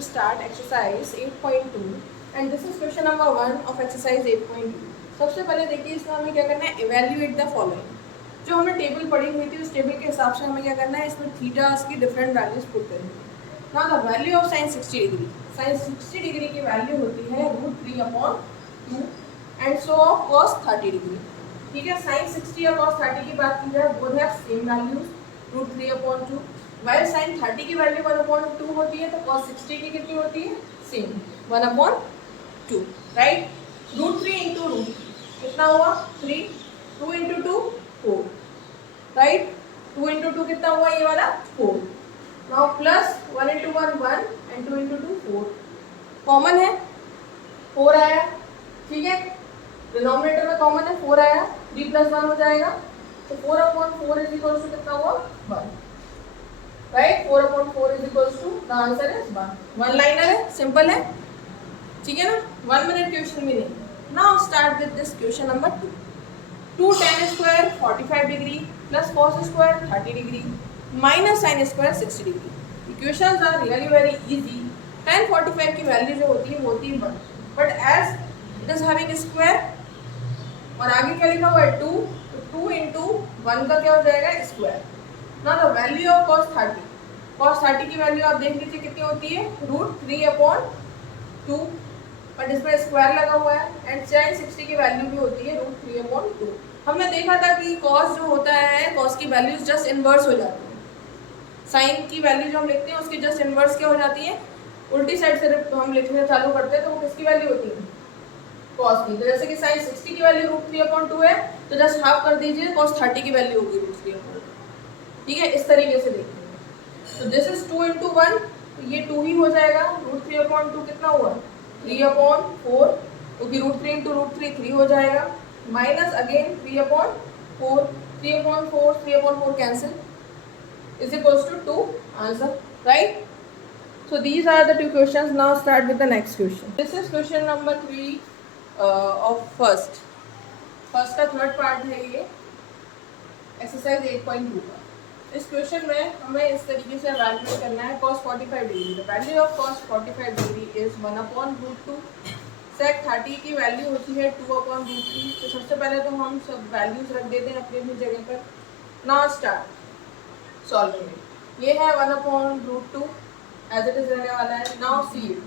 to start exercise 8.2 and this is question number 1 of exercise 8.2. सबसे पहले देखिए इसमें हमें क्या करना है, evaluate the following. जो हमने टेबल पढ़ी हुई थी उस टेबल के हिसाब से हमें क्या करना है, इसमें थीटास की डिफरेंट वैल्यूज पुट करनी है. Now the value of sin 60 degree, sin 60 degree की वैल्यू होती है √3/2 and so of cos 30 degree. ठीक है, sin 60 और cos 30 की बात की जाए, both have same values √3/2. While sin 30 की वैल्यू 1/2 होती है तो cos 60 की कितनी होती है, सेम 1/2. राइट, √3 इंटू √3 कितना हुआ 3, 2 इंटू 2 4. राइट, 2 इंटू 2 कितना हुआ, ये वाला 4. Now plus 1 into 1 1 and 2 into 2 4. Common है 4 आया. ठीक है, डिनोमिनेटर में कॉमन है 4 आया, 3 + 1 हो जाएगा तो 4/4 इज इक्वल टू कितना हुआ 1. Right, 4/4 is equal to the answer is 1. One liner है, सिंपल है. ठीक है ना, 1 मिनट क्वेश्चन भी नहीं. Now start with this question number 2. 2 tan square 45 degree plus cos square 30 degree minus sin square 60 degree. Equations are really very easy. tan 45 की value जो होती है वो होती है 1, but as it is having square और आगे क्या लिखा हुआ है 2, तो 2 इंटू 1 का क्या हो जाएगा स्क्वायर. ना the value of cos 30, cos 30 की वैल्यू आप देख लीजिए कितनी होती है √3/2, बट इसमें स्क्वायर लगा हुआ है. एंड sin 60 की वैल्यू भी होती है √3/2. हमने देखा था कि cos जो होता है, cos की वैल्यूज जस्ट इनवर्स हो जाती है. sin की वैल्यू जो हम लिखते हैं उसकी जस्ट इनवर्स क्या हो जाती है, उल्टी साइड से हम लिखना चालू करते हैं तो वो किसकी वैल्यू होती है, cos की. तो जैसे कि sin 60 की वैल्यू √3/2 है तो जस्ट हाफ कर दीजिए, cos 30 की वैल्यू होगी √3/2. ठीक है, इस तरीके से देखते हैं. तो दिस इज 2 इंटू 1, तो ये 2 ही हो जाएगा. √3/2 कितना हुआ 3/4, क्योंकि √3 इंटू √3 3 हो जाएगा. Minus again 3/4, 3/4 cancel is equals to 2 answer. Right, so these are the two questions. Now start with the next question. This is question number 3 of first का थर्ड पार्ट है ये एक्सरसाइज 8.2 का. इस क्वेश्चन में हमें इस तरीके से एवेल्युएट करना है cos 45 degree. The value of cos 45 degree is 1/√2. sec 30 की वैल्यू होती है 2/√3. तो सबसे पहले तो हम सब वैल्यूज रख देते हैं अपनी अपनी जगह पर. Now start solving. ये है 1/√2 एज इट इज रहने वाला है. नाउ सी इट,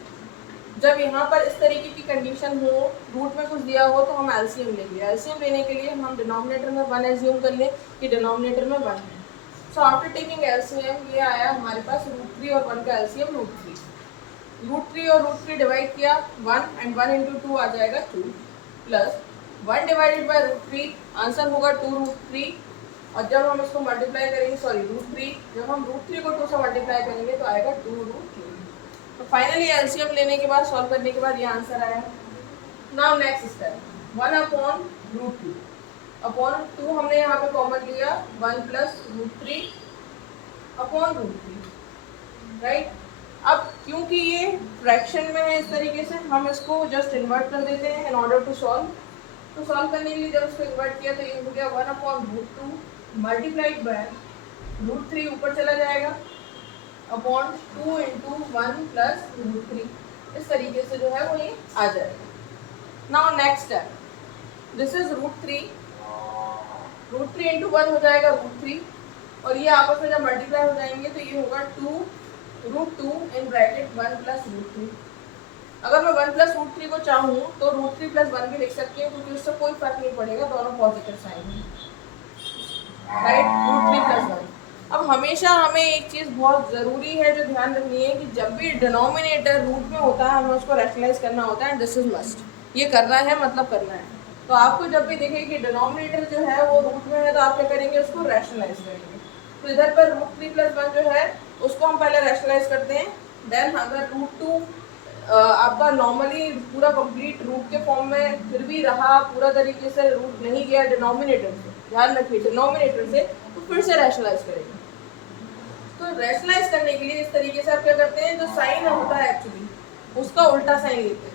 जब यहाँ पर इस तरीके की कंडीशन हो, रूट में कुछ दिया हो तो हम एलसीएम लेंगे. एलसीएम लेने के लिए हम डिनोमिनेटर में 1 एज्यूम कर लें कि डिनोमिनेटर में 1 है. सो आफ्टर टेकिंग एलसीएम ये आया हमारे पास √3 और 1 का एलसीएम √3. √3 और √3 डिवाइड किया 1 एंड 1 इंटू 2 आ जाएगा 2 प्लस 1 डिवाइडेड बाई √3 आंसर होगा 2√3. और जब हम इसको मल्टीप्लाई करेंगे, सॉरी √3, जब हम √3 को 2 से मल्टीप्लाई करेंगे तो आएगा 2√3. तो फाइनली एलसीएम लेने के बाद, सॉल्व करने के बाद ये आंसर आया. नाउ नेक्स्ट स्टेप 1/√2 अपॉन 2 हमने यहाँ पे कॉमन लिया 1 प्लस √3/√3. राइट, अब क्योंकि ये फ्रैक्शन में है इस तरीके से हम इसको जस्ट इन्वर्ट कर देते हैं इन ऑर्डर टू सॉल्व. तो सॉल्व करने के लिए जब इसको इन्वर्ट किया तो ये हो गया 1/√2 मल्टीप्लाइड बाय √3 ऊपर चला जाएगा अपॉन 2 इंटू 1 प्लस √3. इस तरीके से जो है वो ये आ जाएगा. Now next step, this is √3 into 1 हो जाएगा √3 और ये आपस में जब मल्टीप्लाई हो जाएंगे तो ये होगा 2√2 इन ब्रैकेट 1 प्लस √3. अगर मैं 1 प्लस √3 को चाहूँ तो √3 प्लस 1 भी लिख सकती हूँ क्योंकि उससे कोई फर्क नहीं पड़ेगा, दोनों पॉजिटिव साइन है. Right, √3 plus 1. अब हमेशा हमें एक चीज़ बहुत ज़रूरी है जो ध्यान रखनी है कि जब भी डिनोमिनेटर रूट में होता है हमें उसको रैशनलाइज करना होता है. दिस इज मस्ट, ये करना है मतलब करना है. तो आपको जब भी दिखे कि डिनोमिनेटर जो है वो रूट में है तो आप क्या करेंगे, उसको रैशनलाइज करेंगे. तो इधर पर √3 प्लस 1 जो है उसको हम पहले रैशनलाइज करते हैं. देन अगर √2 आपका नॉर्मली पूरा कंप्लीट रूट के फॉर्म में फिर भी रहा, पूरा तरीके से रूट नहीं गया डिनोमिनेटर से, ध्यान रखिए डिनोमिनेटर से, तो फिर से रैशनलाइज करेंगे. तो रैशनलाइज करने के लिए इस तरीके से आप क्या करते हैं, जो साइन होता है एक्चुअली उसका उल्टा साइन लेते हैं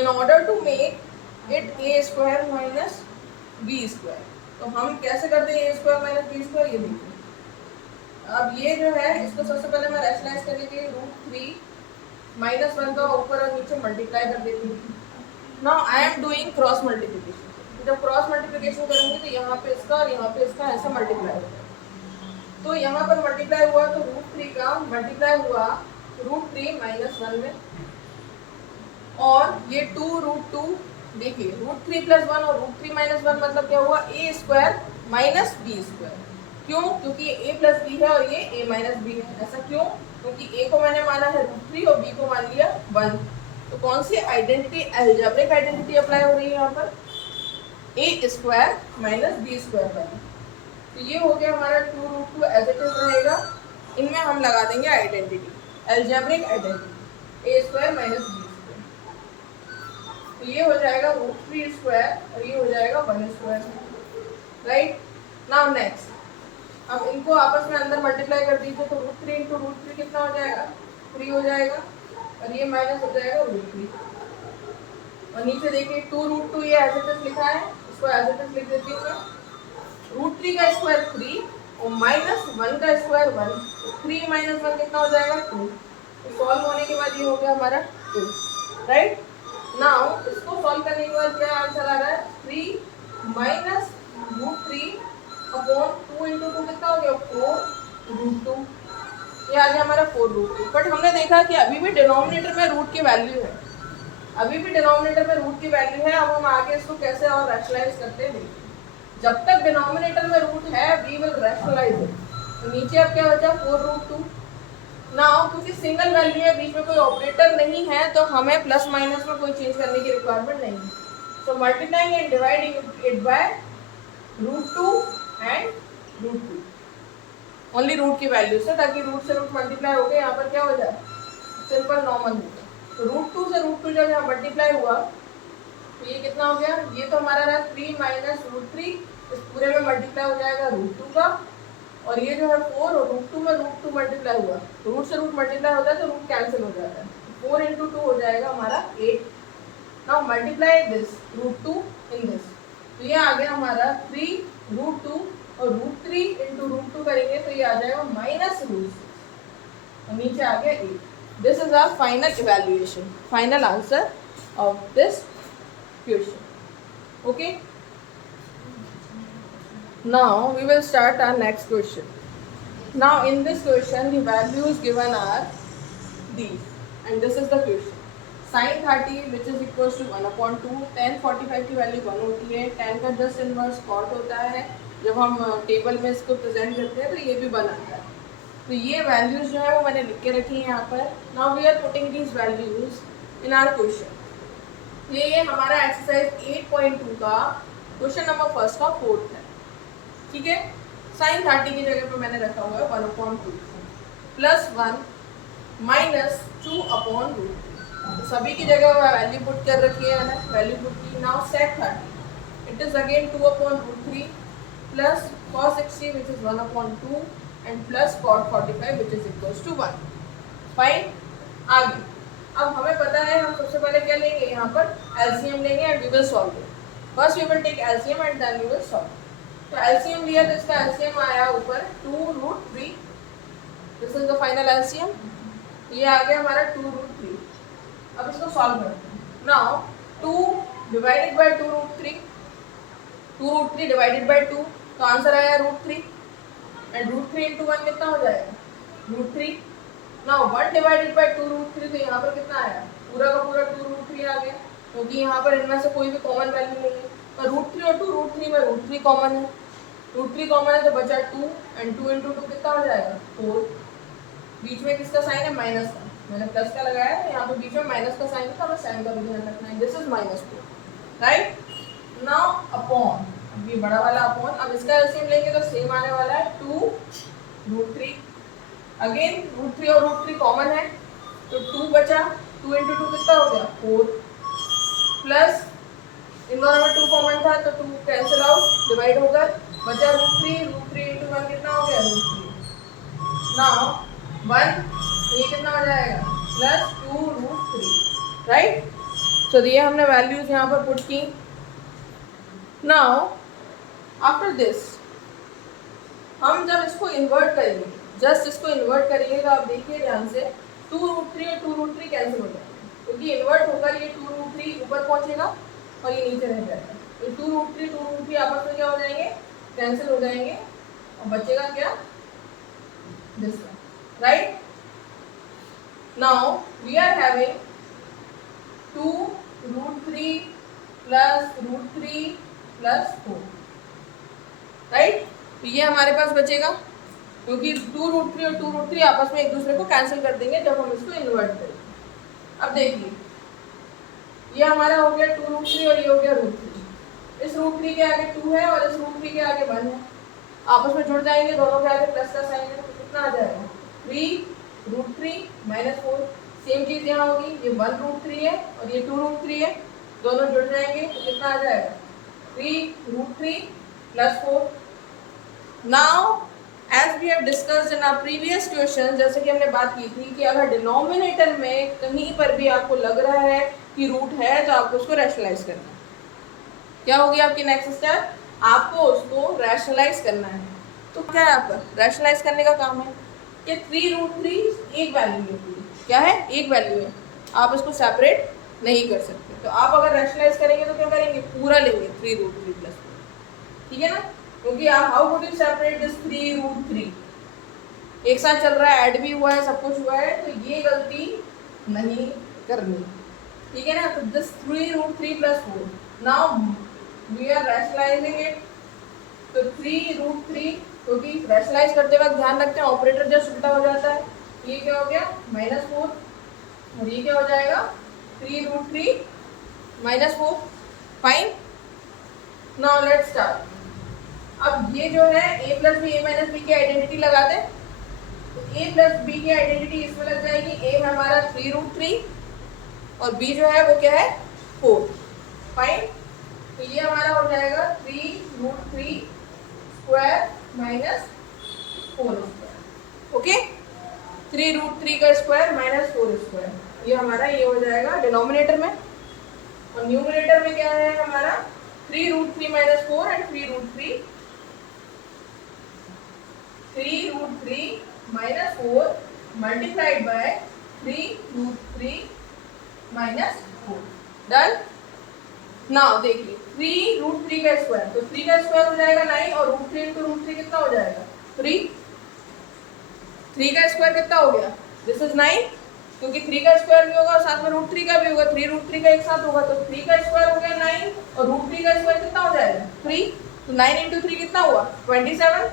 in order to make it a² minus b². तो हम कैसे करते हैं a² माइनस b², ये देखिए. अब ये जो है इसको सबसे पहले मैं रैशनलाइज करने के लिए √3 -1 का ऊपर और नीचे मल्टीप्लाई कर देती हूँ। Now I am doing cross multiplication. जब क्रॉस मल्टीप्लिकेशन करेंगे तो यहाँ पे इसका और यहाँ पे इसका ऐसा मल्टीप्लाई होगा। तो यहाँ पर मल्टीप्लाई हुआ तो √3 का मल्टीप्लाई हुआ √3 -1 में, और ये 2√2, देखिए √3 + 1 और √3 - 1 मतलब क्या हुआ, a² - b²। क्यों? क्योंकि ये a + b है और ये a - b है। ऐसा क्यों? क्योंकि a को मैंने माना है √3 और b को मान लिया 1। तो कौन सी आइडेंटिटी, अलजेब्रिक आइडेंटिटी अप्लाई हो रही है यहाँ पर, a² - b² वाली। तो ये हो गया हमारा 2√2 एज इट इज रहेगा। इनमें हम लगा देंगे identity, algebraic identity a² - b²। तो ये हो जाएगा √3² और ये हो जाएगा 1²। राइट। नाउ नेक्स्ट, अब इनको आपस में अंदर मल्टीप्लाई कर दीजिए तो √3 × √3 कितना हो जाएगा, 3 हो जाएगा, और ये माइनस हो जाएगा √3। और नीचे देखिए 2√2 ये एज इट इज लिखा है, इसको एज इट इज लिख देती हूँ मैं। √3 का स्क्वायर 3 और -1 का स्क्वायर 1, तो 3 - 1 कितना हो जाएगा, 2। तो सॉल्व होने के बाद ये हो गया हमारा 2। राइट। नाउ इसको सॉल्व करने के बाद क्या आंसर आ रहा है, 3 - √3 अपॉन 2 × 2 कितना हो गया, 4√2। ये आ गया हमारा 4√2। बट हमने देखा कि अभी भी डिनोमिनेटर में रूट की वैल्यू है, अभी भी डिनोमिनेटर में रूट की वैल्यू है। अब हम आगे इसको कैसे और रैशनलाइज करते हैं देखिए। जब तक डिनोमिनेटर में रूट है वी विल रैशनलाइज इट। तो नीचे अब क्या बचा, 4√2। नाउ क्योंकि सिंगल वैल्यू है, बीच में कोई ऑपरेटर नहीं है, तो हमें प्लस माइनस में कोई चेंज करने की रिक्वायरमेंट नहीं है। So multiplying and dividing it by √2 and √2 only root की वैल्यू से, ताकि रूट से रूट मल्टीप्लाई हो गया, यहाँ पर क्या हो जाए, सिंपल नॉर्मल हो जाए। तो √2 से √2 जब यहाँ मल्टीप्लाई हुआ तो ये कितना हो गया, ये तो हमारा रहा 3 - √3, इस पूरे में मल्टीप्लाई हो जाएगा √2 का, और ये जो है 4 और √2 में √2 मल्टीप्लाई हुआ, रूट से रूट मल्टीप्लाई होता है तो रूट कैंसिल हो जाता है। 4 × 2 हो जाएगा हमारा 8। Now multiply this √2 in this, तो ये आ गया हमारा 3√2 और √3 × √2 करेंगे तो ये आ जाएगा -√6 और नीचे आ गया 8। This is our final evaluation, final answer of this question. Okay, now we will start our next question. Now in this question the values given are these, and this is the question. Sin 30 which is equals to 1/2, tan 45 की value 1 होती है, tan का just inverse cot होता है। जब हम table में इसको प्रेजेंट करते हैं तो ये भी 1 आता है। तो ये वैल्यूज जो है वो मैंने लिख के रखी है यहाँ पर। Now we are putting these values in our question. ये हमारा एक्सरसाइज 8.2 का क्वेश्चन नंबर फर्स्ट का 4th है। ठीक है। साइन 30 की जगह पे मैंने रखा हुआ है 1/2 +1 - 2/√3। तो सभी की जगह वैल्यू पुट कर रखी है ना, वैल्यू पुट की। Now sec 30 it is again 2/√3 plus cos 60 which is 1/2 and plus cot 45 which is equals to 1। Fine. आगे अब हमें पता है, हम सबसे पहले क्या लेंगे, यहाँ पर एलसीएम लेंगे and we will solve it. First we will take LCM and then we will solve. तो एलसीएम लिया तो इसका एलसीएम आया ऊपर 2√3, this is the final LCM. ये आ गया हमारा 2√3। अब इसको सॉल्व करते हैं। Now 2 divided by 2√3, 2√3 divided by 2, तो आंसर आया √3 एंड √3 × 1 कितना हो जाएगा, √3। नाउ 1 डिवाइडेड बाय 2√3, तो यहाँ पर कितना आया, पूरा का पूरा 2√3 आ गया, क्योंकि यहाँ पर इनमें से कोई भी कॉमन वैल्यू नहीं है। तो √3 और 2√3 में √3 कॉमन है, √3 कॉमन है तो बचा 2 एंड 2 × 2 कितना हो जाएगा, 4। बीच में किसका साइन है, माइनस का, मैंने प्लस का लगाया है, यहाँ पे बीच में माइनस का साइन था, बस साइन का भी ध्यान रखना है। This is -4। Right. Now upon, ये बड़ा वाला अपॉन, अब इसका एलसीएम लेंगे तो सेम आने वाला है 2√3। अगेन √3 और √3 कॉमन है तो 2 बचा, 2 × 2 कितना हो गया, 4 प्लस इन दोनों में 2 कॉमन था तो 2 कैंसिल आउट, डिवाइड होकर बचा √3 × 1 कितना हो गया, √3। नाउ 1, ये कितना हो जाएगा, प्लस 2√3। राइट। सो ये हमने वैल्यूज यहाँ पर पुट की। नाउ आफ्टर दिस हम जब इसको इन्वर्ट करेंगे, जस्ट इसको इन्वर्ट करिएगा, आप देखिए ध्यान से, 2√3 और 2√3 कैंसिल हो जाएंगे, क्योंकि इन्वर्ट होकर ये 2√3 ऊपर पहुंचेगा और ये नीचे रह जाएगा। तो 2√3 आपस में क्या हो जाएंगे, कैंसिल हो जाएंगे और बचेगा क्या, this one, right. Now we are having 2√3 plus √3 plus 4, right. तो ये हमारे पास बचेगा, क्योंकि 2√3 और 2√3 आपस में एक दूसरे को कैंसिल कर देंगे जब हम इसको इन्वर्ट करेंगे। अब देखिए ये हमारा हो गया 2√3 और ये हो गया √3। इस √3 के आगे 2 है और इस √3 के आगे 1 है, आपस में जुड़ जाएंगे, दोनों के आगे प्लस का साइन है, तो कितना आ जाएगा 3√3 माइनस 4। सेम चीज यहाँ होगी, ये 1√3 है और ये 2√3 है, दोनों जुड़ जाएंगे तो कितना आ जाएगा 3√3 plus 4। Now as we have discussed in our previous question, जैसे कि हमने बात की थी कि अगर डिनोमिनेटर में कहीं पर भी आपको लग रहा है कि रूट है तो आपको उसको रैशनलाइज करना है। क्या होगी आपकी नेक्स्ट स्टेप, आपको उसको रैशनलाइज करना है। तो क्या है आपका रैशनलाइज करने का काम है कि 3√3 एक वैल्यू है पूरी, क्या है एक वैल्यू है, आप इसको सेपरेट नहीं कर सकते। तो आप अगर रैशनलाइज करेंगे तो क्या करेंगे, पूरा लेंगे 3√3 प्लस 4, ठीक है ना, क्योंकि आप how would you separate this 3√3, एक साथ चल रहा है, ऐड भी हुआ है, सब कुछ हुआ है, तो ये गलती नहीं करनी, ठीक है ना। तो this 3√3 plus 4, now we are rationalising it. तो 3√3, क्योंकि रैशनलाइज करते वक्त ध्यान रखते हैं ऑपरेटर जस्ट उल्टा हो जाता है, ये क्या हो गया -4 और ये क्या हो जाएगा 3√3 -4, फाइन। Now let's start. अब ये जो है a plus B A minus B की आइडेंटिटी लगा दें, तो a प्लस बी की आइडेंटिटी इसमें लग जाएगी, a हमारा 3√3 और b जो है वो क्या है 4, फाइन। तो ये हमारा हो जाएगा 3√3 स्क्वायर माइनस 4 स्क्वायर, ओके, 3√3 का स्क्वायर माइनस 4 स्क्वायर, ये हमारा ये हो जाएगा डिनोमिनेटर में। और न्यूमरेटर में क्या है हमारा 3√3 minus 4 and 3√3 minus 4 multiplied by 3√3 minus 4, done. Now देखिए 3√3 का स्क्वायर, तो 3 का स्क्वायर हो जाएगा 9 और √3 इंटू √3 कितना हो जाएगा 3। 3 का स्क्वायर कितना हो गया, दिस इज 9, क्योंकि 3 का स्क्वायर भी होगा और साथ में √3 का भी होगा, 3√3 का एक साथ होगा, तो 3 का स्क्वायर हो गया 9 और √3 का स्क्वायर कितना हो जाएगा 3, तो 9 इंटू 3 कितना हुआ 27,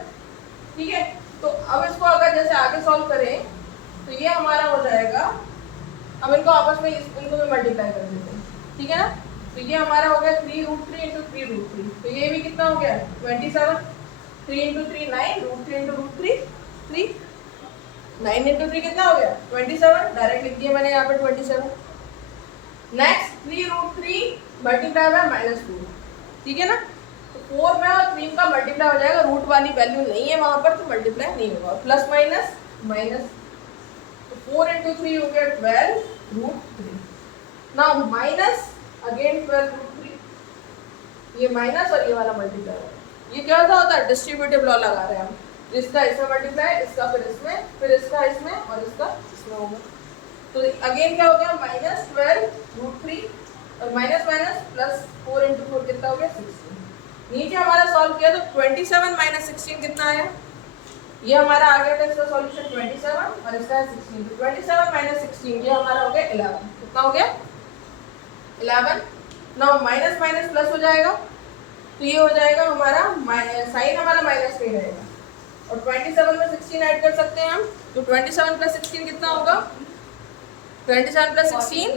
ठीक है। तो अब इसको अगर जैसे आगे सॉल्व करें तो ये हमारा हो जाएगा, अब इनको आपस में इनको भी मल्टीप्लाई कर देते हैं, ठीक है ना। तो ये हमारा हो गया 3√3 इंटू 3√3, तो ये भी कितना हो गया 27, 3 इंटू 3 9, √3 इंटू √3 3, 9 इंटू 3 कितना हो गया 27, डायरेक्ट लिख दिया मैंने यहाँ पे 27। नेक्स्ट 3√3 मल्टीप्लाई बाय -4, ठीक है ना, तो 4 में और 3 का मल्टीप्लाई हो जाएगा, रूट वाली वैल्यू नहीं है वहां पर तो मल्टीप्लाई नहीं होगा, प्लस माइनस माइनस, तो 4 इंटू 3 हो गया 12√3, नाउ माइनस अगेन 12√3, ये माइनस और ये वाला मल्टीप्लाई होगा, ये क्या होता है डिस्ट्रीब्यूटिव लॉ लगा रहे हैं हम, जिसका इसमें मल्टीप्लाई, इसका फिर इसमें, फिर इसका इसमें और इसका इसमें होगा। तो अगेन क्या हो गया -12√3 और माइनस माइनस प्लस 4 इंटू 4 कितना हो गया 16। नीचे हमारा सॉल्व किया तो 27 माइनस 16 कितना है, ये हमारा आ गया था इसका सॉल्यूशन 27 और इसका है 16, तो 27 माइनस 16 ये हमारा हो गया 11, कितना हो गया 11। नाउ माइनस माइनस प्लस हो जाएगा, तो ये हो जाएगा हमारा साइन हमारा माइनस का ही रहेगा, और 27 में 16 ऐड कर सकते हैं हम, तो 27 प्लस 16 कितना होगा 27 प्लस 16,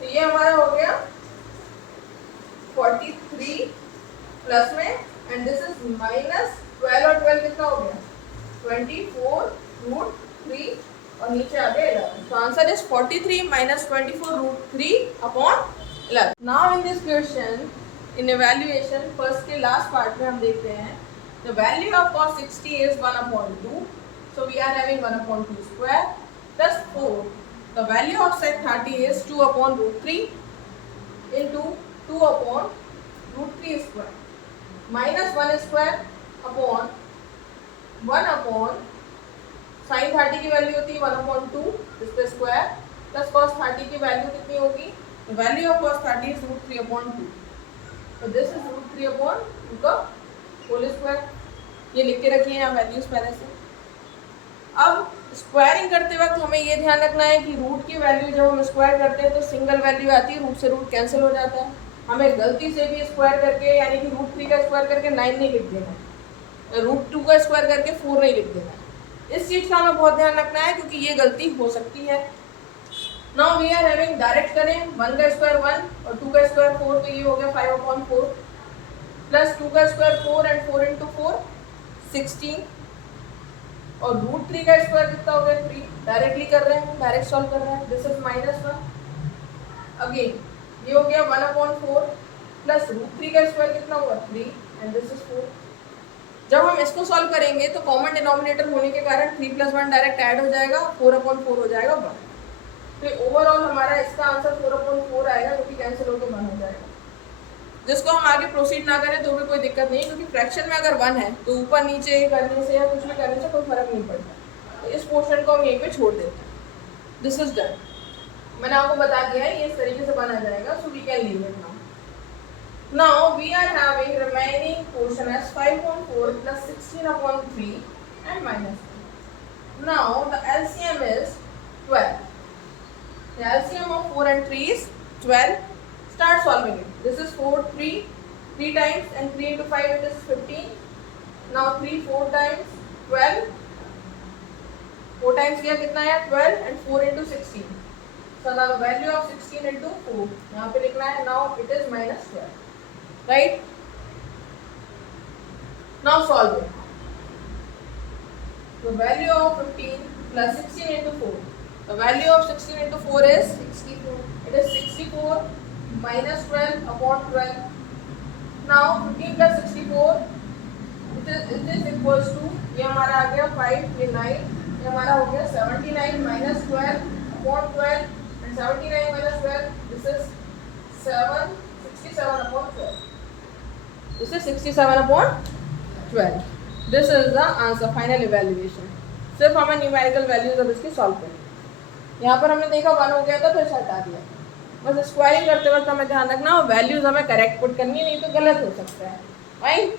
तो ये हमारा हो गया 43 प्लस में, एंड दिस इज माइनस 12 और 12 कितना हो गया 24√3 और नीचे आ गया 11, तो answer is 43 minus 24√3 upon 11। Now in this question in evaluation first के लास्ट पार्ट में हम देखते हैं the value of cos 60 is 1/2, so we are having 1/2 square plus 4, the value of sec 30 is 2/√3 into 2/√3 square minus 1 square upon 1/, sign 30 की value होती है 1/2 इस पे स्क्वायर प्लस कॉस 30 की वैल्यू कितनी होगी, वैल्यू ऑफ कॉस 30 इज √3/2, तो this is √3/2 का होल स्क्वायर। ये लिख के रखिए यहाँ वैल्यूज पहले से। अब स्क्वायरिंग करते वक्त हमें ये ध्यान रखना है कि रूट की वैल्यू जब हम स्क्वायर करते हैं तो सिंगल वैल्यू आती है, रूट से रूट कैंसिल हो जाता है। हमें गलती से भी स्क्वायर करके यानी कि √3 का स्क्वायर करके 9 नहीं लिख देना, √2 का स्क्वायर करके 4 नहीं लिख देना। इस चीज़ का हमें बहुत ध्यान रखना है क्योंकि ये गलती हो सकती है। Now we are having, direct करें 1 का स्क्वायर 1 और 2 का स्क्वायर 4, तो ये हो गया 5/4 प्लस 2 का स्क्वायर 4 एंड 4 × 4 16 और √3 का स्क्वायर कितना हो गया 3। डायरेक्टली कर रहे हैं, डायरेक्ट सॉल्व कर रहे हैं, दिस इज -1। अगेन ये हो गया 1/4 प्लस √3 का स्क्वायर कितना हुआ 3 एंड दिस इज 4। जब हम इसको सॉल्व करेंगे तो कॉमन डिनोमिनेटर होने के कारण 3 + 1 डायरेक्ट ऐड हो जाएगा, 4/4 हो जाएगा 1। तो ओवरऑल हमारा इसका आंसर 4/4 आएगा जो कि कैंसिल होकर 1 हो जाएगा। जिसको हम आगे प्रोसीड ना करें तो भी कोई दिक्कत नहीं, क्योंकि फ्रैक्शन में अगर 1 है तो ऊपर नीचे करने से या कुछ भी करने से कोई फर्क नहीं पड़ता। तो इस पोर्शन को हम यहीं पे छोड़ देते हैं। This is done. मैंने आपको बता दिया है ये इस तरीके से बना जाएगा, so we can leave it now. Now we are having remaining portion as 5/4 plus 16/3 and -3. Now the LCM is 12. The LCM of 4 and 3 is 12. Start solving it. This is 4, 3 times and 3 × 5 it is 15. Now 3 4 times 12. 4 times किया कितना है 12 and 4 × 16. So now the value of 16 × 4 यहाँ पे लिखना है. Now it is -12. Right? Now solve it. The value of 15 plus 16 × 4. The value of 16 × 4 is 64. It is 64 minus 12/12. Now 15 plus 64 it is equals to, ये हमारा आ गया 5, ये 9, ये हमारा हो गया 79 minus 12/12 and 79 minus 12 this is 67/12. This is 67/12. This is the answer, final evaluation. सिर्फ हमें न्यूमेरिकल वैल्यूज अब इसकी सॉल्व करनी। यहाँ पर हमने देखा 1 हो गया था फिर से हटा दिया। बस स्क्वायरिंग करते वक्त हमें ध्यान रखना और वैल्यूज हमें करेक्ट पुट करनी है, नहीं तो गलत हो सकता है। Right?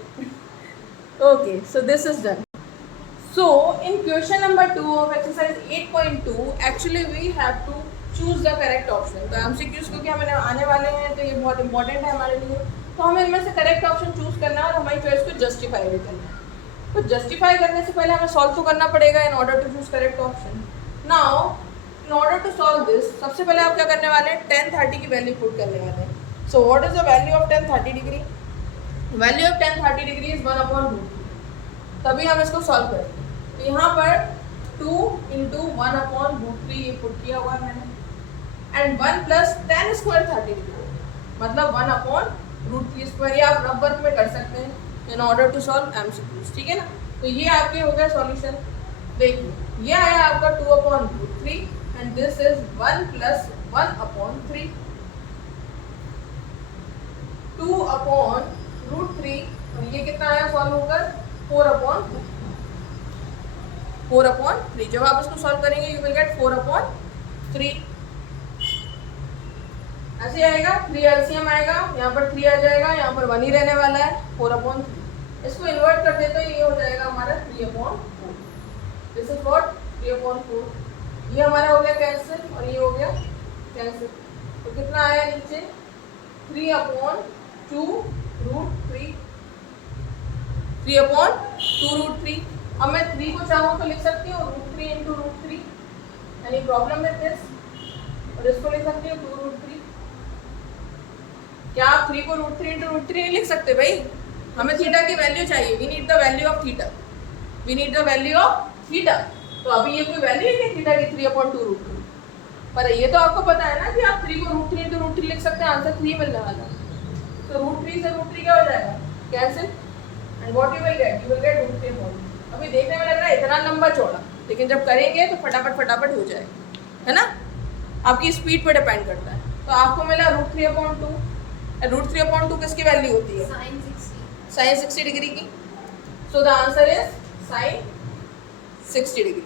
Okay, so this is done. So in question number 2 of exercise 8.2 actually we have to choose the correct option. तो MCQs क्योंकि हमें आने वाले हैं तो ये बहुत इंपॉर्टेंट है हमारे लिए, तो हमें इनमें से करेक्ट ऑप्शन चूज करना है और हमारी चॉइस को जस्टिफाई भी करना है। तो जस्टिफाई करने से पहले हमें सॉल्व तो करना पड़ेगा in order to choose correct option. Now in order to solve this, सबसे पहले आप क्या करने वाले हैं, tan 30 की वैल्यू पुट करने वाले हैं। So what is the value of tan 30 degree? Value of tan 30 degree is 1/√3। तभी हम इसको सॉल्व करेंगे। तो यहाँ पर 2 × 1/√3 ये पुट किया हुआ है मैंने, and 1 plus tan square 30 degree मतलब 1/√3²। ये आप रफ वर्क में कर सकते हैं in order to solve MCQs, ठीक है ना। तो ये आपके हो गया सॉल्यूशन। देखिए ये आया आपका 2/√3 एंड दिस इज 1 + 1/3। 2/√3 और ये कितना आया सॉल्व होकर 4/3। जब आप इसको सॉल्व करेंगे यू विल गेट 4/3 ऐसे आएगा। 3 LCM आएगा, यहाँ पर 3 आ जाएगा, यहाँ पर 1 ही रहने वाला है 4/3। इसको इन्वर्ट कर देते तो ये हो जाएगा हमारा 3/4। This is what 3/4। ये हमारा हो गया कैंसिल और ये हो गया कैंसिल। तो कितना आया नीचे 3/2√3। 3/2√3। अब मैं 3 को चाहूँ तो लिख सकती हूँ √3 × √3। Any problem with this? और इसको लिख सकती हूँ 2√3। क्या आप 3 को √3 × √3 नहीं लिख सकते भाई? हमें थीटा की वैल्यू चाहिए। We need the value of theta. We need the value of theta. तो अभी ये कोई वैल्यू है थीटा की 3/2√3, पर ये तो आपको पता है ना कि आप 3 को √3 × √3 लिख सकते हैं, आंसर 3 मिलने वाला है। तो √3 से √3 क्या हो जाएगा cancel, and what you will get, you will get √3/4। अभी देखने में लग रहा है इतना लंबा चौड़ा, लेकिन जब करेंगे तो फटाफट हो जाएगा, है ना। आपकी स्पीड पर डिपेंड करता है। तो आपको मिला √3/2। √3/2 किसकी वैल्यू होती है? sin 60 डिग्री की। So the answer is sin 60 degree.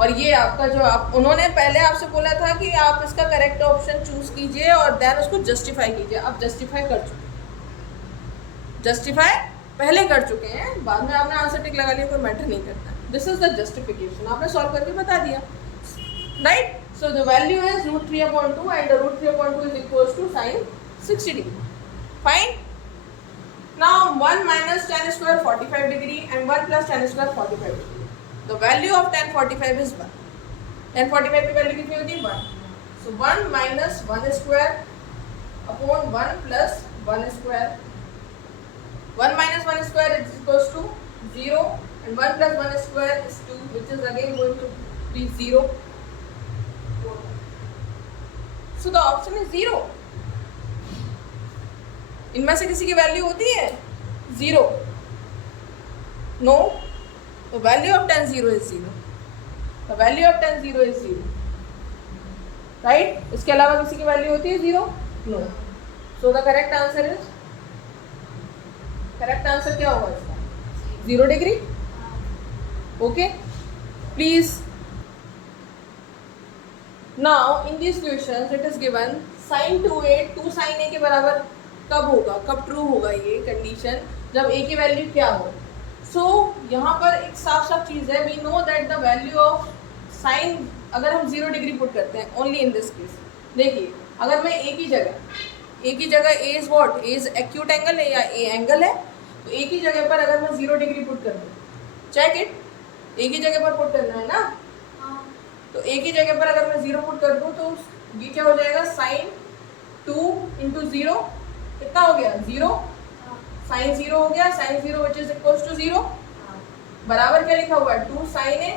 और ये आपका जो आप उन्होंने पहले आपसे बोला था कि आप इसका करेक्ट ऑप्शन चूज कीजिए और देन उसको जस्टिफाई कीजिए। आप जस्टिफाई कर चुके, जस्टिफाई पहले कर चुके हैं, बाद में आपने आंसर टिक लगा लिया, कोई मैटर नहीं करता। दिस इज द जस्टिफिकेशन, आपने सॉल्व करके बता दिया, right. So the value is √3/2 and √3/2 is equals to sin 60 degree. Fine. Now 1 minus tan square 45 degree and 1 plus tan square 45 degree. The value of tan 45 is 1. Tan 45 की value कितनी होती है 1. So 1 minus 1 square upon 1 plus 1 square. 1 minus 1 square is equals to 0 and 1 plus 1 square is 2, which is again going to be 0. So the option is 0. इनमें से किसी की value होती है 0? नो। तो value of tan 0 is 0। The value of tan 0 is 0, right. इसके अलावा किसी की वैल्यू होती है 0? No. So the correct answer is, correct answer क्या होगा इसका? 0 degree. Okay, please. Now in this question it is given sin 2a 2 sin a के बराबर कब होगा, कब ट्रू होगा ये कंडीशन, जब a की वैल्यू क्या हो। सो यहाँ पर एक साफ साफ चीज़ है, we know that the value of sine, अगर हम 0 डिग्री पुट करते हैं ओनली इन दिस केस, देखिए अगर मैं a की जगह a is what, a is acute angle है या a एंगल है, तो a की जगह पर अगर मैं 0 डिग्री पुट कर दूँ, चेक इट, a की जगह पर पुट करना है ना, तो a की जगह पर अगर मैं 0 पुट कर दूँ तो ये क्या हो जाएगा, sin 2 into 0 कितना हो गया 0, sin 0 हो गया, sin 0 which is equals to 0, बराबर क्या लिखा हुआ है 2 sin a,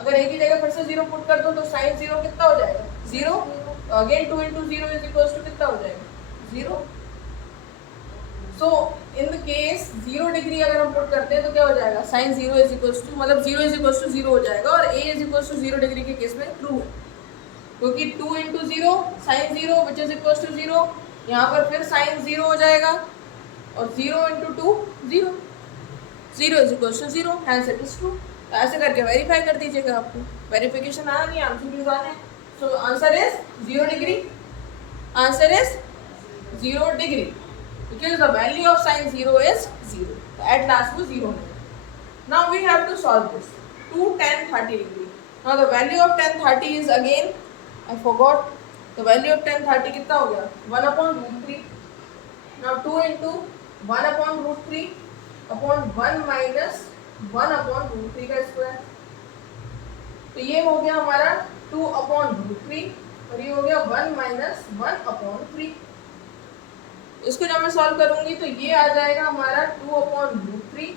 अगर a की जगह फिर से 0 पुट कर दो तो sin 0 कितना हो जाएगा 0, again 2 into 0 is equals to कितना हो जाएगा 0। सो इन द केस 0 डिग्री अगर हम पुट करते हैं तो क्या हो जाएगा, sin 0 is equals to, मतलब 0 is equals to 0 हो जाएगा, और a is equals to 0 degree के केस में ट्रू है, क्योंकि 2 into 0 sin 0 which is equals to 0, यहाँ पर फिर sin 0 हो जाएगा, और 0 into 2 0, 0 is equals to 0, hence it is true. तो ऐसे करके वेरीफाई कर दीजिएगा, आपको वेरिफिकेशन आना नहीं, आंसर भी आना है। सो answer is 0 degree, answer is 0 degree, because the value of sin 0 is 0, at last वो 0 है। Now we have to solve this to tan 30 degree. Now the value of tan 30 is again, I forgot, तो value of tan 30 कितना हो गया 1/√3। Now 2 into 1/√3 upon 1 minus 1/√3 का square, तो ये हो गया हमारा 2/√3 और ये हो गया 1 minus 1/3। इसको जब मैं सॉल्व करूंगी तो ये आ जाएगा हमारा 2/√3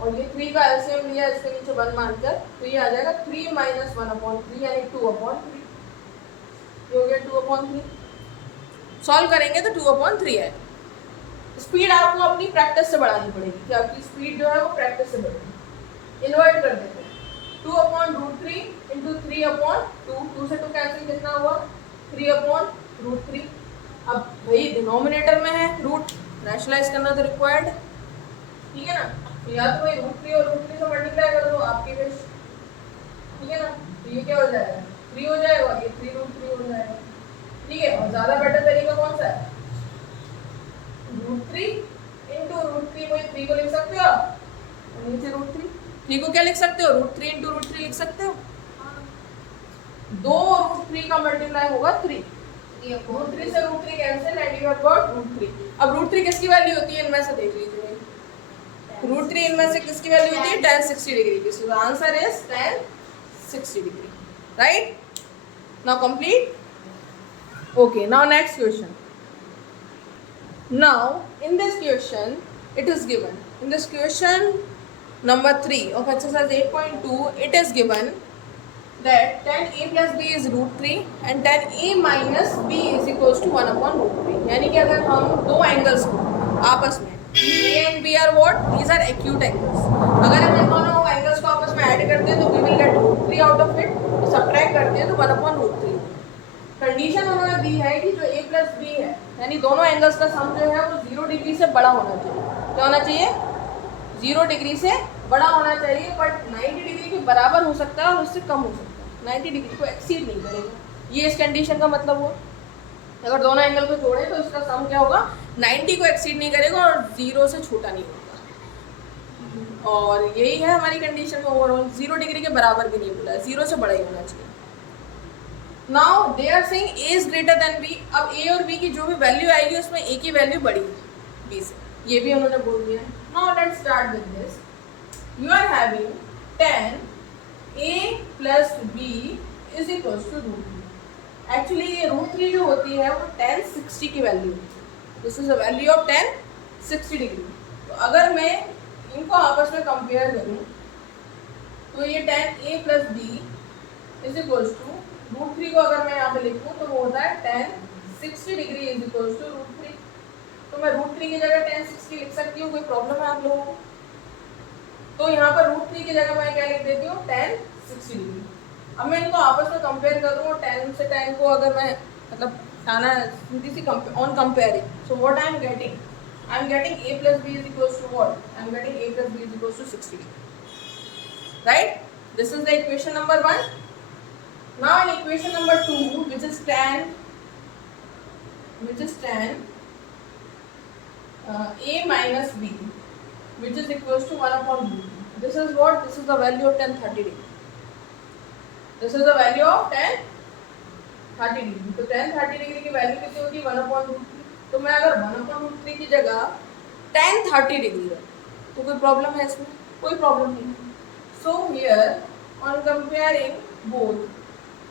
और ये 3 का एलसीएम लिया इसके नीचे 1 मानकर, तो ये आ जाएगा 3 minus 1/3 यानी 2/3, ये हो गया 2/3। सॉल्व करेंगे तो 2/3 है। स्पीड आपको अपनी प्रैक्टिस से बढ़ानी पड़ेगी, कि आपकी स्पीड जो है वो प्रैक्टिस से बढ़ेगी। इन्वर्ट कर देते हैं, 2/√3 into 3/2, 2 से 2 कैंसिल, कितना हुआ 3/√3। अब भाई डिनोमिनेटर में है रूट, रैशनलाइज करना तो रिक्वायर्ड, ठीक है ना, तो या तो भाई √3 और √3 से मल्टीप्लाई कर दो, आपकी विश, ठीक है ना, तो ये क्या हो जाएगा 3 हो जाएगा, ये 3√3 हो जाएगा, ठीक है। और ज़्यादा बेटर तरीका कौन सा है, √3 into √3, वही 3 को लिख सकते हो आप, और नीचे √3, 3 को क्या लिख सकते हो, √3 into √3 लिख सकते हो, 2 √3 का मल्टीप्लाई होगा 3, √3 से √3 cancel and you have got √3। अब √3 किसकी वैल्यू होती है, इनमें से देख लीजिए, √3 इनमें से किसकी वैल्यू होती है, tan 60 डिग्री की। So the answer is tan 60 degree, right. Now complete, okay. Now next question. Now in this question it is given, in this question number 3 of exercise 8.2 it is given that tan a plus b is √3 and tan a minus b is equals to 1/√3। यानी कि अगर हम दो angles को आपस में a and b are what, these are acute angles, अगर हम इन दोनों एंगल्स को आपस में ऐड करते हैं तो we will get √3 out of it, subtract करते हैं तो 1/√3। कंडीशन उन्होंने दी है कि जो a प्लस b है, यानी दोनों एंगल्स का सम जो है वो 0 डिग्री से बड़ा होना चाहिए। क्या होना चाहिए, 0 डिग्री से बड़ा होना चाहिए, बट 90 डिग्री के बराबर हो सकता है और उससे कम हो सकता है, 90 डिग्री को एक्सीड नहीं करेगा। ये इस कंडीशन का मतलब हुआ। अगर दोनों एंगल को जोड़े तो इसका सम क्या होगा, 90 को एक्सीड नहीं करेगा और 0 से छोटा नहीं होगा। और यही है हमारी कंडीशन में ओवरऑल, 0 डिग्री के बराबर भी नहीं बोला है, 0 से बड़ा ही होना चाहिए। Now they are saying A is greater than B. अब ए और बी की जो भी वैल्यू आएगी उसमें ए की वैल्यू बड़ी है बी से, ये भी उन्होंने बोल दिया है। Now let's start with this. You are having 10 a plus b is equals to √3। Actually ये √3 जो होती है वो 10 60 की वैल्यू है। This is a value of 10 60 degree. तो अगर मैं इनको आपस में कंपेयर करूं तो ये 10a plus b is equals to √3 को अगर मैं यहाँ पे लिखूं तो वो होता है 10 60 डिग्री इज इक्वल्स टू √3। तो मैं √3 की जगह 10 60 लिख सकती हूँ, कोई प्रॉब्लम है आप लोगों को? तो यहाँ पर √3 की जगह मैं क्या लिख देती हूँ, 10 60 डिग्री। अब मैं इनको आपस में कंपेयर करूँ, 10 से 10 को अगर मैं मतलब आना सीधी सी on comparing, so what I am getting a plus b is equals to what? I am getting a plus b is equals to 60 degree, right? This is the equation number 1. Now in equation number 2, which is tan a minus b, which is equals to 1 upon b. This is what? This is the value of tan 30 degree. This is the value of tan 30 degree. तो tan 30 degree की value कितनी होती है, 1 upon √3। तो मैं अगर 1 upon √3 की जगह tan 30 डिग्री है तो कोई प्रॉब्लम है इसमें? कोई प्रॉब्लम नहीं। So here on comparing both,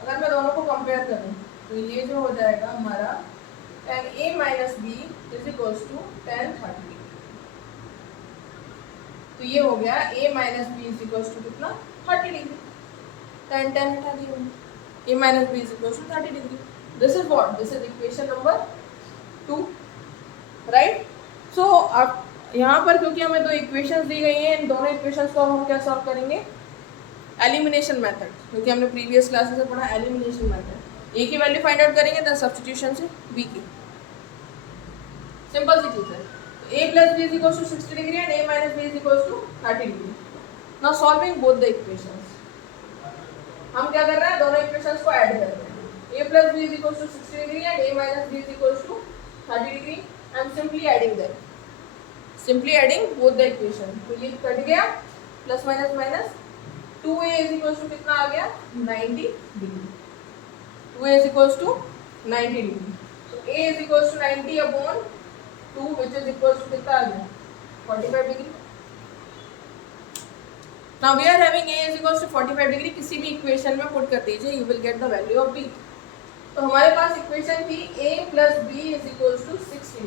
अगर मैं दोनों को कंपेयर करूं तो ये जो हो जाएगा हमारा tan a minus b is equals to tan 30 degree. तो ये हो गया a minus b is equals to कितना, 30 डिग्री। tan हटा दिया, a minus b is equals to 30 degree. This is what, this is equation number 2, right. So अब यहाँ पर क्योंकि हमें दो इक्वेशंस दी गई हैं, इन दोनों इक्वेशंस को हम क्या सॉल्व करेंगे, एलिमिनेशन मेथड, क्योंकि हमने प्रीवियस क्लासेस में पढ़ा एलिमिनेशन मेथड। ए की वैल्यू फाइंड आउट करेंगे देन सब्स्टिट्यूशन से बी की, सिंपल सी चीज है। a plus b is equals to 60 degree and a minus b is equals to 30 degree. Now solving both the equations, हम क्या कर रहे हैं, दोनों इक्वेशंस को ऐड कर रहे हैं। a plus b is equals to 60 degree and a minus b is equals to 30 degree. I am simply adding them, simply adding both the equation। तो ये कट गया, plus minus minus, 2a is equals to कितना आ गया, 90 degree. 2a is equals to 90 degree. So a is equals to 90 upon 2 which is equals to कितना आ गया, 45 degree. Now we are having a is equals to 45 degree, किसी भी equation में put कर दीजिए, you will get the value of b। तो हमारे पास equation थी a plus b is equals to 60।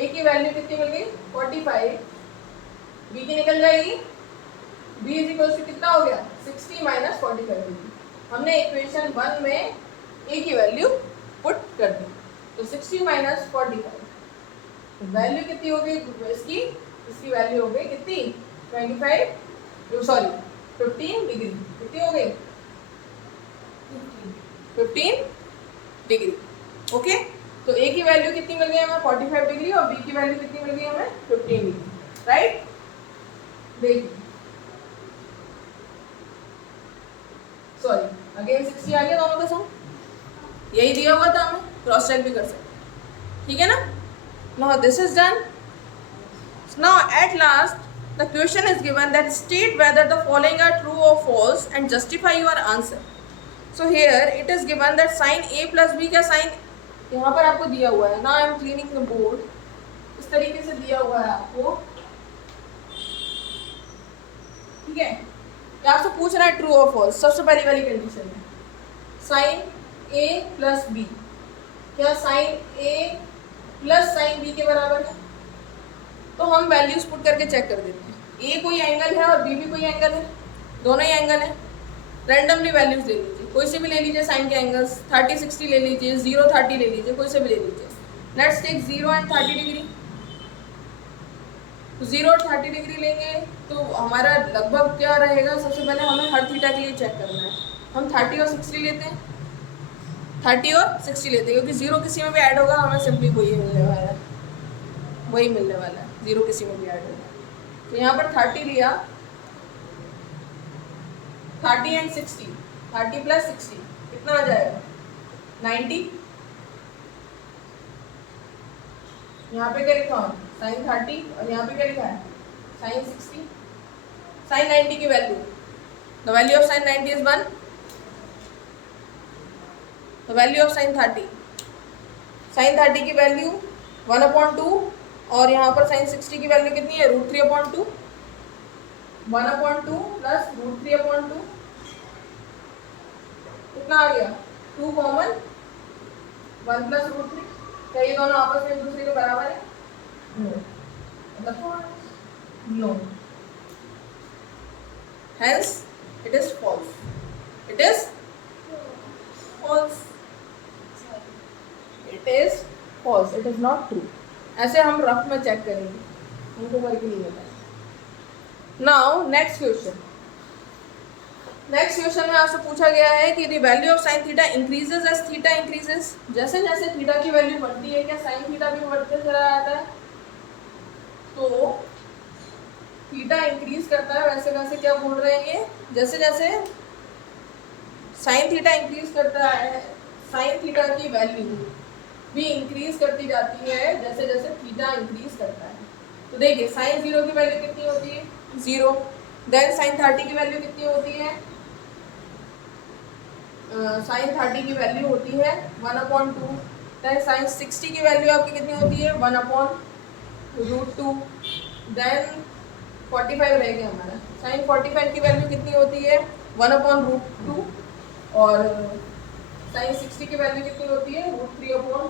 a की वैल्यू कितनी मिल गई, 45, b की निकल जाएगी, b is equals to कितना हो गया, 60 minus 45 डिग्री। हमने इक्वेशन 1 में a की वैल्यू पुट कर दी, तो 60 minus 45, वैल्यू कितनी हो गई इसकी वैल्यू हो गई कितनी, 15 डिग्री। कितनी हो गई, 15 डिग्री। ओके, तो a की वैल्यू कितनी मिल गई हमें, 45 डिग्री, और b की वैल्यू कितनी मिल गई हमें, 15 डिग्री, राइट। देखिए, सॉरी अगेन 60 आ गया दोनों का सम, यही दिया हुआ था, हमें क्रॉस चेक भी कर सकते, ठीक है ना। Now this is done. Now at last the question is given that state whether the following are true or false and justify your answer. So here it is given that sin a plus b का sign यहाँ पर आपको दिया हुआ है। Now I am cleaning the board, इस तरीके से दिया हुआ है आपको, ठीक है। क्या आपसे पूछ रहा है ट्रू और फॉल्स, सबसे पहली वाली कंडीशन है साइन a प्लस b, क्या sine a plus sine B के बराबर है, तो हम वैल्यूज पुट करके चेक कर देते हैं। ए कोई एंगल है और बी भी कोई एंगल है, दोनों ही एंगल है। रैंडमली वैल्यूज ले लीजिए, कोई से भी ले लीजिए साइन के एंगल्स, 30 60 ले लीजिए, 0 30 ले लीजिए, कोई से भी ले लीजिए। Let's take 0 and 30 degree. तो 0 और 30 डिग्री लेंगे तो हमारा लगभग क्या रहेगा, सबसे पहले हमें हर थीटा के लिए चेक करना है। हम 30 और 60 लेते हैं, 30 और 60 लेते हैं, क्योंकि 0 किसी में भी ऐड होगा हमें सिंपली वही मिलने वाला है, 0 किसी में भी ऐड होगा। तो यहाँ पर 30 लिया 30 एंड 60, 30 प्लस 60 कितना आ जाएगा 90। यहाँ पे क्या लिखा है साइन 30 और यहाँ पे क्या लिखा है साइन 60। साइन 90 की value, the value of sine 90 is 1, the value of sine 30, sine 30 की वैल्यू 1/2 और यहाँ पर साइन 60 की वैल्यू कितनी है √3/2, 1/2 प्लस √3/2 कितना आ गया 2 कॉमन 1 प्लस √3। क्या ये दोनों आपस में एक दूसरे के बराबर है? नो, मतलब no, hence it is false, it is false, it is false, it is not true. ऐसे हम रफ में चेक करेंगे, हमको करके नहीं बताया। Now next question, next question में आपसे पूछा गया है कि the value of sine theta increases as theta increases, जैसे जैसे थीटा की वैल्यू बढ़ती है क्या साइन थीटा भी बढ़ते चला जाता है? तो थीटा इंक्रीज करता है वैसे वैसे क्या बोल रहे हैं ये, जैसे जैसे साइन थीटा इंक्रीज करता है साइन थीटा की वैल्यू भी इंक्रीज करती जाती है जैसे जैसे थीटा इंक्रीज करता है। तो देखिए साइन 0 की वैल्यू कितनी होती है 0, देन साइन 30 की वैल्यू कितनी होती है साइन 30 की वैल्यू होती है 1/2, देन साइन 60 की वैल्यू आपकी कितनी होती है 1/√2, देन 45 रह गया हमारा, साइन 45 की वैल्यू कितनी होती है 1/√2 और साइन 60 की वैल्यू कितनी होती है √3/2।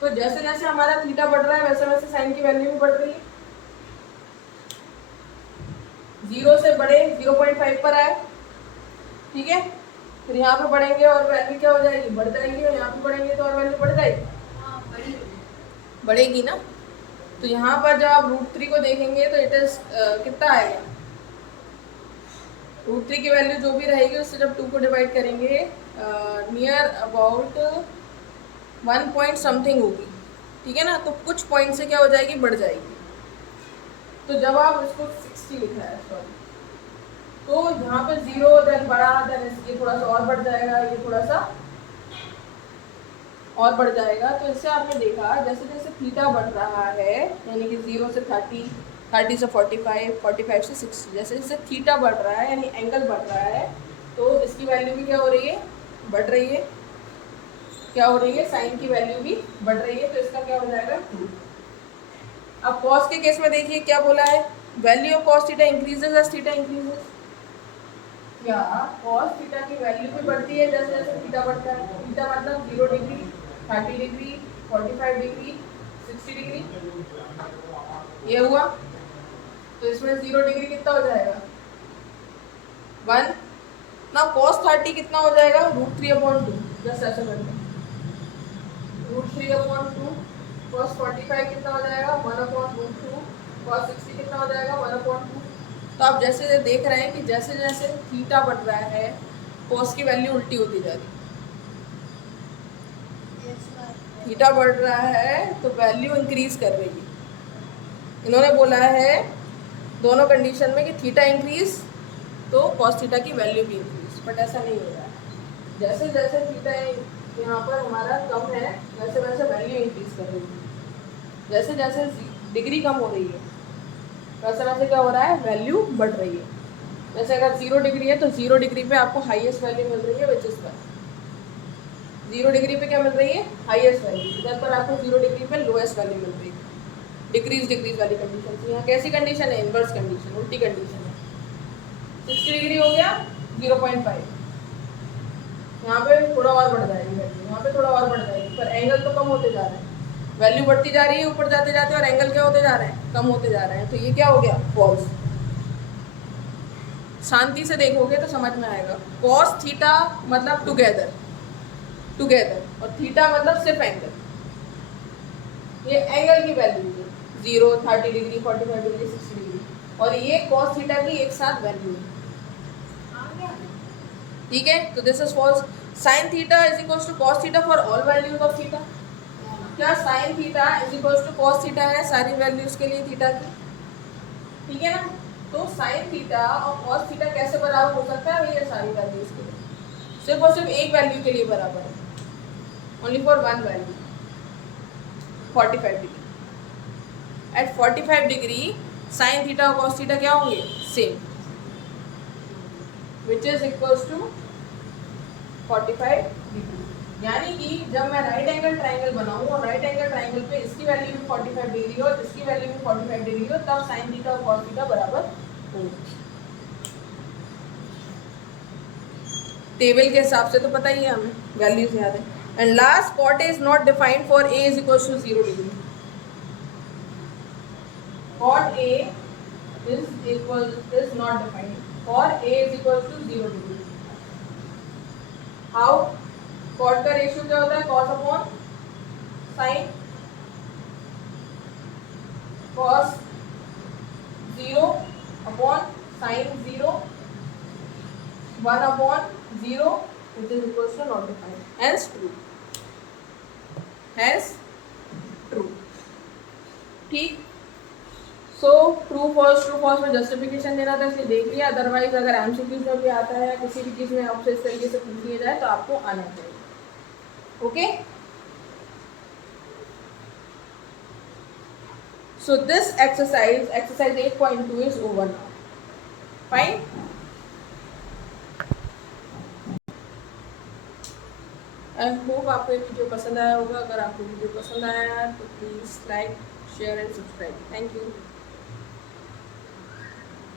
तो जैसे जैसे हमारा थीटा बढ़ रहा है वैसे वैसे साइन की वैल्यू भी बढ़ रही है, 0 से बड़े 0.5 पर आए, ठीक है, फिर यहाँ पे बढ़ेंगे और वैल्यू क्या हो जाएगी बढ़ जाएगी, और यहाँ पे बढ़ेंगे तो और वैल्यू बढ़ जाएगी, बढ़ेगी ना। तो यहाँ पर जब आप √3 को देखेंगे तो इट इज कितना आएगा √3 की वैल्यू जो भी रहेगी उससे जब 2 को डिवाइड करेंगे नियर अबाउट 1 पॉइंट समथिंग होगी, ठीक है ना। तो कुछ पॉइंट से क्या हो जाएगी बढ़ जाएगी। तो जब आप इसको 60 लिखा है सॉरी, तो यहाँ पे 0 देन बड़ा देन ये थोड़ा सा और बढ़ जाएगा, ये थोड़ा सा और बढ़ जाएगा। तो इससे आपने देखा जैसे जैसे थीटा बढ़ रहा है यानी कि 0 से 30, 30 से 45, 45 से 60, जैसे जैसे थीटा बढ़ रहा है यानी एंगल बढ़ रहा है तो इसकी वैल्यू भी क्या हो रही है बढ़ रही है, क्या हो रही है साइन की वैल्यू भी बढ़ रही है। तो इसका क्या हो जाएगा 2। अब कॉस के केस में देखिए क्या बोला है, value of cos theta increases as theta increases, क्या कॉस थीटा की वैल्यू भी बढ़ती है जैसे जैसे थीटा बढ़ता है। थीटा मतलब 0 डिग्री, 30 डिग्री, 45 डिग्री, 60 डिग्री, ये हुआ। तो इसमें 0 डिग्री कितना हो जाएगा 1 ना, cos 30 कितना हो जाएगा √3/2, जस्ट ऐसे करते हैं √3/2, cos 45 कितना हो जाएगा 1/√2, cos 60 कितना हो जाएगा 1/2। तो आप जैसे देख रहे हैं कि जैसे जैसे थीटा बढ़ रहा है cos की वैल्यू उल्टी होती जा रही है, थीटा बढ़ रहा है तो वैल्यू इंक्रीज कर रही है। इन्होंने बोला है दोनों कंडीशन में कि थीटा इंक्रीज तो cos थीटा की वैल्यू भी इंक्रीज, बट ऐसा नहीं हो रहा है। जैसे जैसे थीटा यहाँ पर हमारा कम है वैसे वैसे वैल्यू इंक्रीज कर रही है, जैसे जैसे डिग्री कम हो रही है वैसे वैसे क्या हो रहा है वैल्यू बढ़ रही है। जैसे अगर 0 डिग्री है तो 0 डिग्री पे आपको हाईएस्ट वैल्यू मिल रही है विच इज 1, 0 डिग्री पे क्या मिल रही है हाईएस्ट वैल्यू, इधर पर आपको 0 डिग्री पे लोएस्ट वैल्यू मिल रही है। डिक्रीज डिक्रीज वाली कंडीशन, यहाँ कैसी कंडीशन है इनवर्स कंडीशन, उल्टी कंडीशन है। 60 डिग्री हो गया 0.5, यहाँ पे थोड़ा और बढ़ जाएगी वैल्यू, यहाँ पे थोड़ा और बढ़ जाएगी, पर एंगल तो कम होते जा रहे हैं, वैल्यू बढ़ती जा रही है ऊपर जाते जाते और एंगल क्या होते जा रहे हैं कम होते जा रहे हैं। तो ये क्या हो गया फॉल्स। शांति से देखोगे तो समझ में आएगा, cos थीटा मतलब टुगेदर, टुगेदर, और थीटा मतलब सिर्फ एंगल, ये एंगल की वैल्यू है 0, 30 डिग्री, 45 डिग्री, 60 डिग्री, और ये cos थीटा की एक साथ वैल्यू है, ठीक है। तो this is false. Sine theta is equals to cos theta for all values of theta, क्या sine theta is equals to cos theta है सारी वैल्यूज के लिए थीटा की, ठीक है ना। तो साइन थीटा और कॉस थीटा कैसे बराबर हो सकता है? भैया सारी वैल्यूज के लिए, सिर्फ और सिर्फ एक वैल्यू के लिए बराबर है, only for one value, 45 degree. At 45 degree sine theta और कॉस थीटा क्या होंगे? Same, which is equals to 45 degree. यानी कि जब मैं राइट एंगल ट्राइंगल बनाऊं और राइट एंगल ट्राइंगल पे इसकी वैल्यू भी 45 डिग्री और इसकी वैल्यू भी 45 डिग्री हो, तब साइन थीटा और कॉस थीटा बराबर होगी। टेबल के हिसाब से तो पता ही है हमें, वैल्यूज याद है। And last, cot is not defined for A is equals to 0 degree. Cot A is not defined for a is equals to 0 degree. How? Cot का रेशियो क्या होता है? Cos upon sine, cos 0 upon sine 0, 1 upon 0 which is equals to not defined. Hence true. Hence true. ठीक। So true false में justification देना था, इसलिए देख लिया। अदरवाइज अगर एमसीक्यूज में भी आता है या किसी भी चीज़ में आपसे इस तरीके से पूछ लिया जाए तो आपको आना चाहिए। Okay, so this exercise 8.2 is over now. Fine. I hope आपको ये वीडियो पसंद आया होगा। अगर आपको वीडियो पसंद आया तो please like, share and subscribe. Thank you.